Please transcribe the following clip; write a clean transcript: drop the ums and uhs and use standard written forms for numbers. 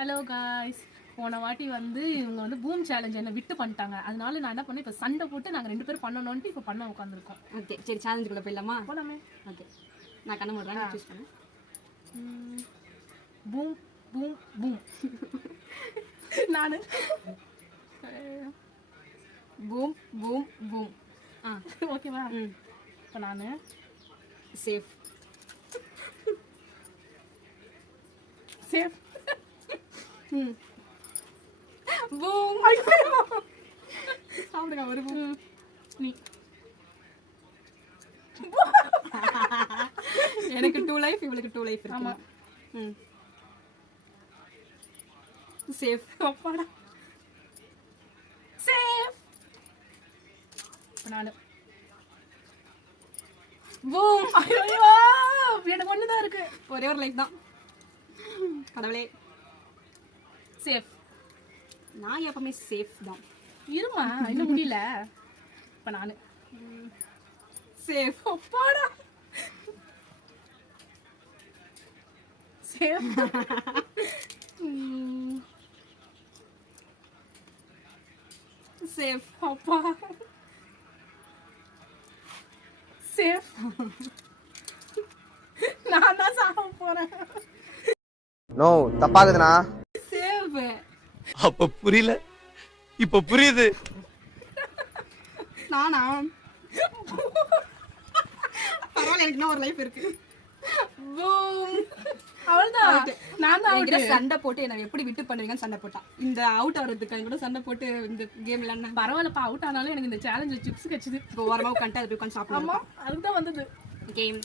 Hello guys, போன வாட்டி வந்து இவங்க வந்து பூம் சேலஞ்ச் என்ன விட்டு பண்ணிட்டாங்க. அதனால நான் என்ன பண்ணேன், இப்போ சண்டை போட்டு நாங்கள் 2 பேரும் பண்ணணும்ட்டு இப்போ பண்ண உட்காந்துருக்கோம். ஓகே, சரி சேலஞ்சுக்குள்ள போயிடலாமா? போலாமே. ஓகே, நான் கண்ண மூடுறேன், சூஸ் பண்ணு. Boom boom boom. நான் பூம் பூம் பூம். ஓகேவா? இப்போ நான் சேஃப் சேஃப். பூம். சாப்பிடுங்க ஒரு பூம். நீ எனக்கு 2 லைஃப், இவளுக்கு 2 லைஃப் இருக்கு. ஆமா. சேஃப். அப்பாடா சேஃப். இப்போ நான் பூம். ஐயோ, எனக்கு ஒன்று தான் இருக்கு. ஒரே ஒரு லைஃப் தான். கடவுளே. சேஃப். நான் எப்பவுமே சேஃப் தான். இருமா, இன்னும் முடியல. இப்போ நான் சேஃப். அப்பாடா சேஃப். சேஃப். அப்பா சேஃப். நான் தான் சாக போறேன். நோ, தப்பாகுதுண்ணா. சேஃப். அப்ப புரியல, இப்ப புரியுது. நானா? பரவாயில்ல, எனக்கு இன்னும் ஒரு லைஃப் இருக்கு. பூம். அவ்வளவுதான். நான் தான் என்கிட்ட out. சண்டை போட்டு என்ன எப்படி விட்டு பண்ணுவீங்கன்னு சண்டை போட்டா. இந்த அவுட் ஆகிறதுக்கு கூட சண்டை போட்டு இந்த கேம் இல்லைன்னா பரவாயில்லப்பா, அவுட் ஆனாலும் எனக்கு இந்த சேலஞ்ச் சிப்ஸ் கிடைச்சது. இப்போ ஓரமாக உட்காந்துட்டு அது போய் உட்காந்து ஆமா, சாப்பிடுவோம். அதுதான் வந்தது கேம்